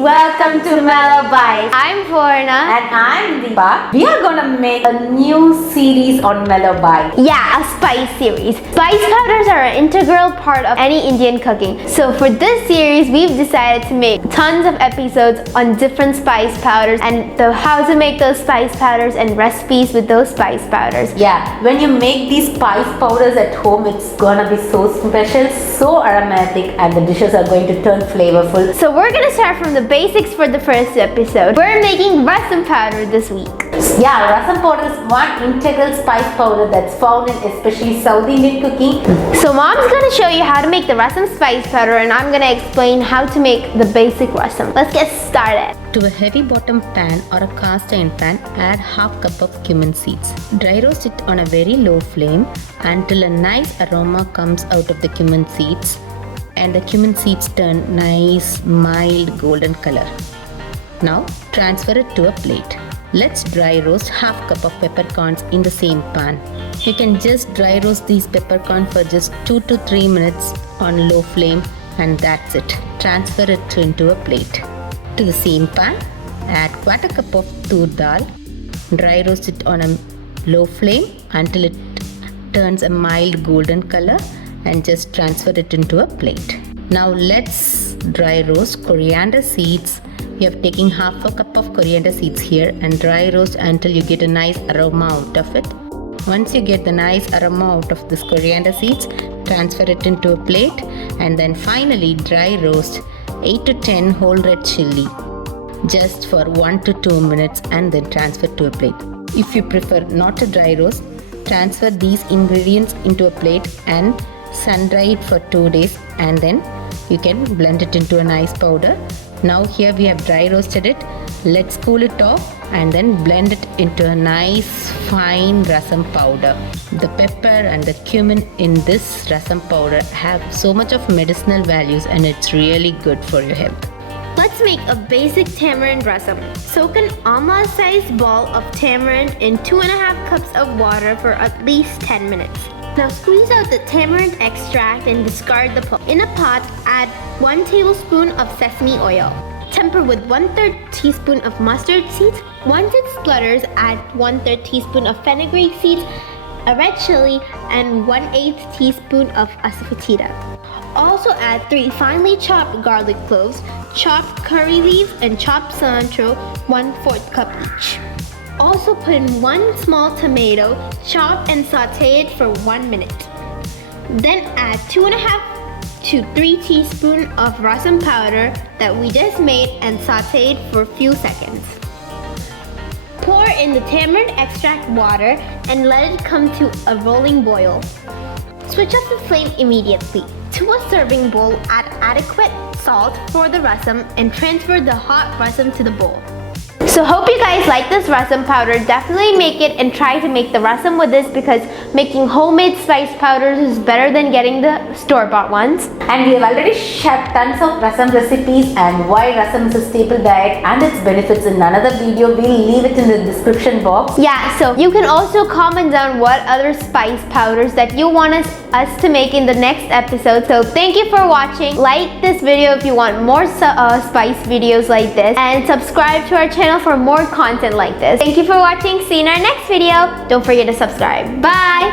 welcome to Mellowbites. I'm Purna. And I'm Deepa. We are gonna make a new series on Mellowbites. Yeah, a spice series. Spice powders are an integral part of any Indian cooking. So for this series, we've decided to make tons of episodes on different spice powders and how to make those spice powders and recipes with those spice powders. Yeah, when you make these spice powders at home, it's gonna be so special, so aromatic, and the dishes are going to turn flavorful. So we're gonna start from the basics for the first episode. We're making rasam powder this week. Yeah, rasam powder is one integral spice powder that's found in especially South Indian cooking. So mom's gonna show you how to make the rasam spice powder and I'm gonna explain how to make the basic rasam. Let's get started. To a heavy bottom pan or a cast iron pan, add half cup of cumin seeds. Dry roast it on a very low flame until a nice aroma comes out of the cumin seeds and the cumin seeds turn nice mild golden color. Now transfer it to a plate. Let's dry roast half cup of peppercorns in the same pan. You can just dry roast these peppercorns for just 2 to 3 minutes on low flame and that's it. Transfer it into a plate. To the same pan, add quarter cup of TOOR dal. Dry roast it on a low flame until it turns a mild golden color and just transfer it into a plate. Now let's dry roast coriander seeds. You have taken half a cup of coriander seeds here and dry roast until you get a nice aroma out of it. Once you get the nice aroma out of this coriander seeds, transfer it into a plate and then finally dry roast 8 to 10 whole red chilli just for 1 to 2 minutes and then transfer to a plate. If you prefer not to dry roast, transfer these ingredients into a plate and sun dry it for 2 days and then you can blend it into a nice powder. Now here we have dry roasted it. Let's cool it off and then blend it into a nice fine rasam powder. The pepper and the cumin in this rasam powder have so much of medicinal values and it's really good for your health. Let's make a basic tamarind rasam. Soak an AMLA sized ball of tamarind in 2.5 cups of water for at least 10 minutes. Now squeeze out the tamarind extract and discard the pulp. In a pot, add 1 tablespoon of sesame oil. Temper with 1/3 teaspoon of mustard seeds. Once it splutters, add 1/3 teaspoon of fenugreek seeds, a red chili, and 1/8 teaspoon of ASAFOETIDA. Also add 3 finely chopped garlic cloves, chopped curry leaves, and chopped cilantro, 1/4 cup each. Also put in 1 small tomato, chop and saute it for 1 minute. Then add 2.5 to 3 teaspoons of rasam powder that we just made and sauteed for a few seconds. Pour in the tamarind extract water and let it come to a rolling boil. Switch off the flame immediately. To a serving bowl, add adequate salt for the rasam and transfer the hot rasam to the bowl. So hope you guys like this rasam powder. Definitely make it and try to make the rasam with this because making homemade spice powders is better than getting the store-bought ones. And we have already shared tons of rasam recipes and why rasam is a staple diet and its benefits in another video. We'll leave it in the description box. Yeah, so you can also comment down what other spice powders that you want us to make in the next episode. So thank you for watching. Like this video if you want more spice videos like this and subscribe to our channel for more content like this. Thank you for watching. See you in our next video. Don't forget to subscribe. Bye!